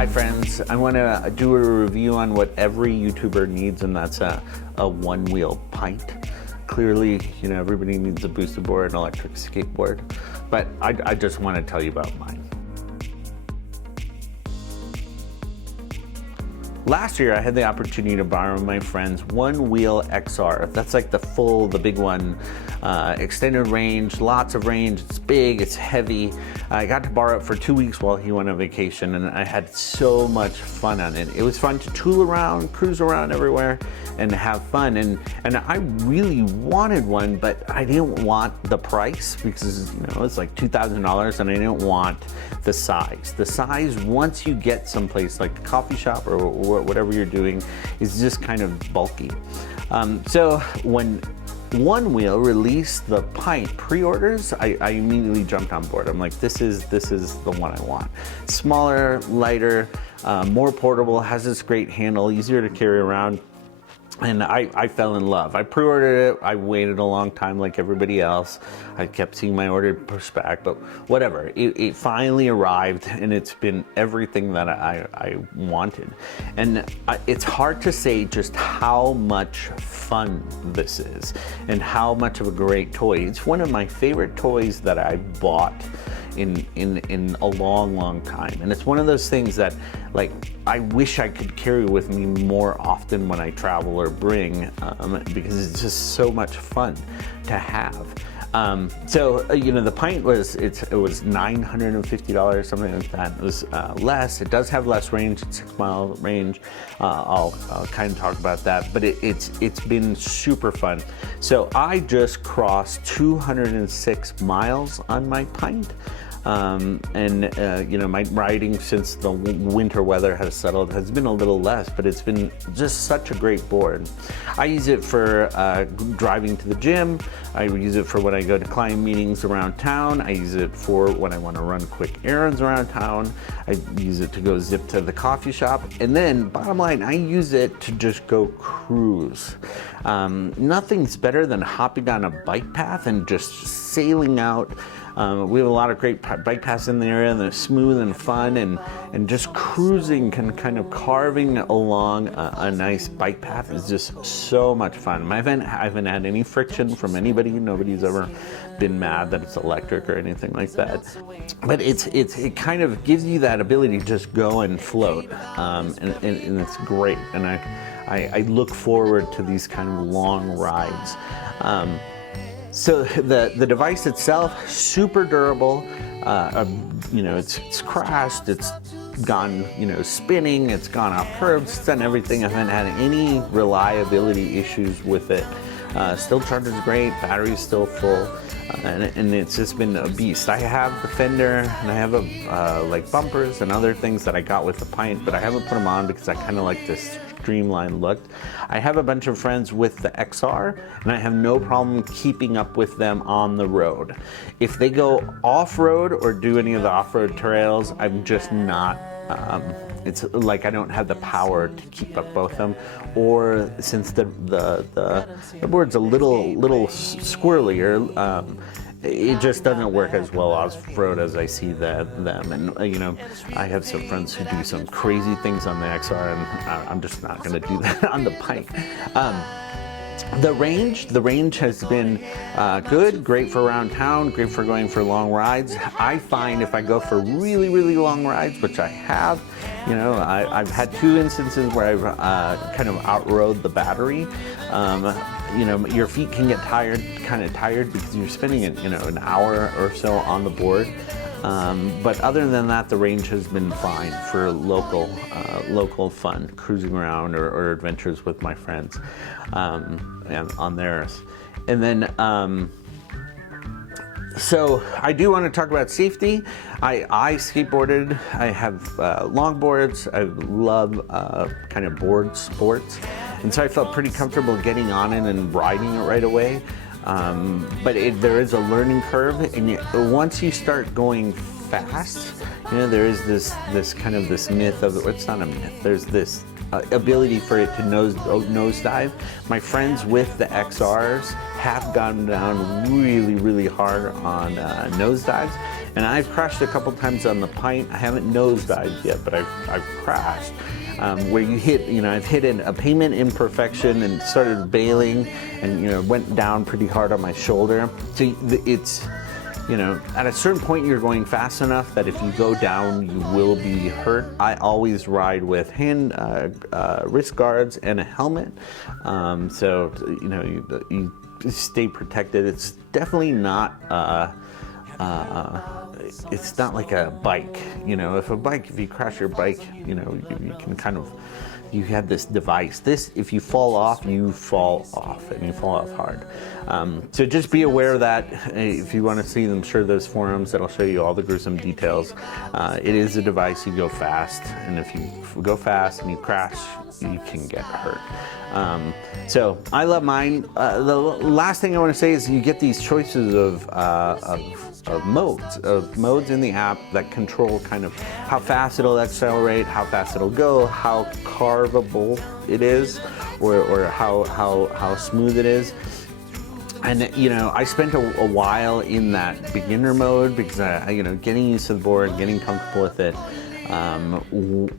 Hi friends, I want to do a review on what every YouTuber needs, and that's a one-wheel pint. Clearly, everybody needs a boosted board, an electric skateboard, but I just want to tell you about mine. Last year, I had the opportunity to borrow my friend's Onewheel XR. That's like the big one, extended range, lots of range. It's big, it's heavy. I got to borrow it for 2 weeks while he went on vacation, and I had so much fun on it. It was fun to tool around, cruise around everywhere, and have fun. And I really wanted one, but I didn't want the price because it's like $2,000, and I didn't want the size. The size, once you get someplace like a coffee shop or whatever you're doing, is just kind of bulky. So when Onewheel released the pint pre-orders, I immediately jumped on board. I'm like, this is the one I want. Smaller, lighter, more portable, has this great handle, easier to carry around. And I fell in love. I pre-ordered it. I waited a long time like everybody else. I kept seeing my order pushed back, but whatever. It finally arrived, and it's been everything that I wanted. And it's hard to say just how much fun this is and how much of a great toy. It's one of my favorite toys that I bought in a long time, and it's one of those things that, like, I wish I could carry with me more often when I travel or bring, because it's just so much fun to have. So the pint was it was $950, something like that. It was less. It does have less range, 6 mile range. I'll kind of talk about that, but it's been super fun. So I just crossed 206 miles on my pint. My riding since the winter weather has settled has been a little less, but it's been just such a great board. I use it for driving to the gym. I use it for when I go to client meetings around town. I use it for when I want to run quick errands around town. I use it to go zip to the coffee shop. And then, bottom line, I use it to just go cruise. Nothing's better than hopping on a bike path and just sailing out. We have a lot of great bike paths in the area, and they're smooth and fun, and just cruising, kind of carving along a nice bike path is just so much fun. I haven't had any friction from anybody. Nobody's ever been mad that it's electric or anything like that. But it kind of gives you that ability to just go and float, and it's great. And I look forward to these kind of long rides. So the device itself, super durable. It's crashed, it's gone, spinning, it's gone off curbs, it's done everything. I haven't had any reliability issues with it. Still charges great, battery's still full, and it's just been a beast. I have the fender, and I have like bumpers and other things that I got with the pint, but I haven't put them on because I kind of like this streamlined look. I have a bunch of friends with the XR, and I have no problem keeping up with them on the road. If they go off-road or do any of the off-road trails, I'm just not, it's like I don't have the power to keep up both of them, or since the board's a little squirrelier, it just doesn't work as well off-road as I see them. And I have some friends who do some crazy things on the XR, and I'm just not going to do that on the bike. The range has been good, great for around town, great for going for long rides. I find if I go for really long rides, which I have, I've had 2 instances where I've kind of outrode the battery. Your feet can get kind of tired because you're spending an hour or so on the board. But other than that, the range has been fine for local fun, cruising around or adventures with my friends, and on theirs. And then, so I do want to talk about safety. I skateboarded. I have longboards. I love kind of board sports, and so I felt pretty comfortable getting on it and riding it right away. But there is a learning curve, and once you start going fast, there is this kind of this myth of, it's not a myth, there's this ability for it to nosedive. My friends with the XRs have gone down really hard on nosedives, And I've crashed a couple times on the Pint. I haven't nosedived yet, but I've crashed. Where you hit, I've hit a pavement imperfection and started bailing, and went down pretty hard on my shoulder. So it's, at a certain point you're going fast enough that if you go down, you will be hurt. I always ride with wrist guards and a helmet, so you stay protected. It's definitely not. It's not like a bike, if you crash your bike, you can kind of, you have this device. This, if you fall off, you fall off, and you fall off hard. So just be aware of that. If you want to see them, sure, there's forums that'll show you all the gruesome details. It is a device. You go fast, and if you go fast and you crash, you can get hurt. So I love mine. The last thing I want to say is you get these choices of modes in the app that control kind of how fast it'll accelerate, how fast it'll go, how carvable it is, or how smooth it is. And I spent a while in that beginner mode because getting used to the board, getting comfortable with it.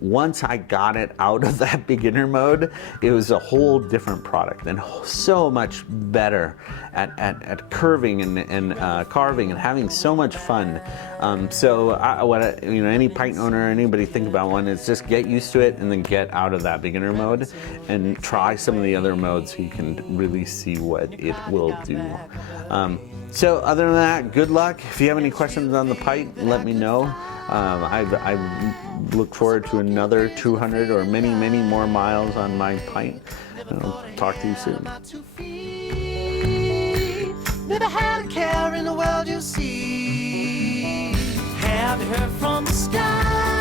Once I got it out of that beginner mode, it was a whole different product and so much better at curving and carving and having so much fun. Any Pint owner, anybody think about one, is just get used to it and then get out of that beginner mode and try some of the other modes so you can really see what it will do. So other than that, good luck. If you have any questions on the Pint, let me know. I look forward to another 200 or many, many more miles on my Pint. I'll talk to you soon. Never had a care in the world, you see. Have you heard from the sky?